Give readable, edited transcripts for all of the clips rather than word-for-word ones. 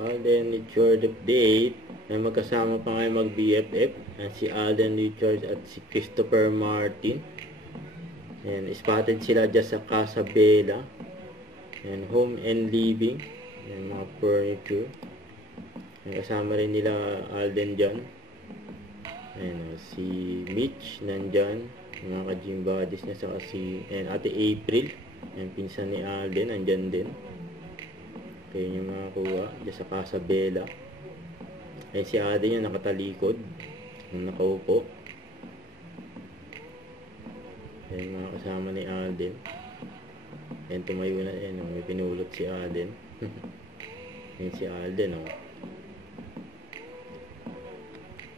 Alden Richard update. May magkasama pa ngayon mag-BFF. Si Alden Richard at si Christopher Martin. And spotted sila dyan sa Casa Bella. And home and living. And mga furniture. And kasama rin nila Alden dyan. And si Mitch nandyan. Mga ka-gym buddies niya. Saka si Ate April. And pinsan ni Alden nandyan din. Kaya yung mga kuha dyan sa Casa Bella. Ay si Alden yung nakatalikod. Yung nakaupo. Yan yung mga kasama ni Alden. Yan tumayo na yan. May pinulot si Alden. Yan si Alden.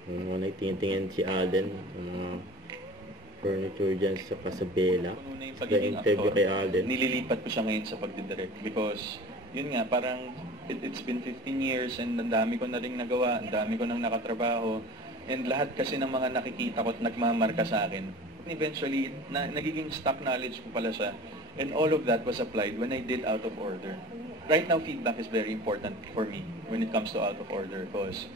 Yung mga nagtingin-tingin si Alden. Yung mga furniture dyan sa Casa Bella. Sa interview kay Alden. Nililipat ko siya ngayon sa pagdidirect because yun nga, parang it's been 15 years and ang dami ko na rin nagawa, ang dami ko nang nakatrabaho, and lahat kasi ng mga nakikita ko at nagmamarka sa akin. Eventually, nagiging stock knowledge ko pala siya, and all of that was applied when I did Out of Order. Right now, feedback is very important for me when it comes to Out of Order because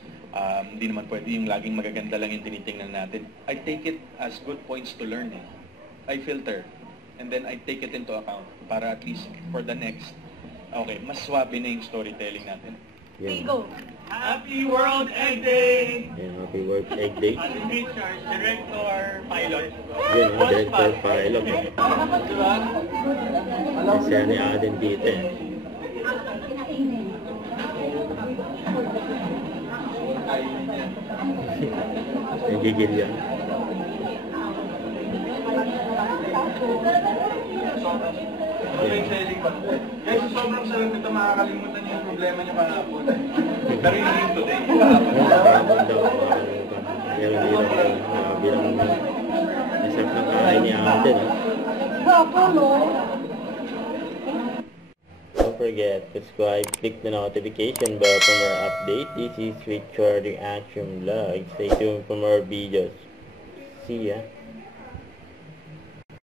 hindi naman pwede yung laging magaganda lang yung tinitingnan natin. I take it as good points to learn. I filter, and then I take it into account para at least for the next. Okay, mas swabe na yung storytelling natin. Yan. Go! Happy World Egg Day! Yan, Happy World Egg Day. Aling Richards, Director, Pilot. Yan, Director Pilot. Kasi ni Alden dito eh. Nagigil yan. Guys, sobrang sarap ito, makakalimutan niyo yung problema niyo kahapon. Pero yung today, kahapon. Kahapon daw. Pero bilang nasarap ng kain ni Alden. Don't forget, subscribe, click the notification bell for more update. This is Richard Reaction Vlog. Stay tuned for more videos. See ya.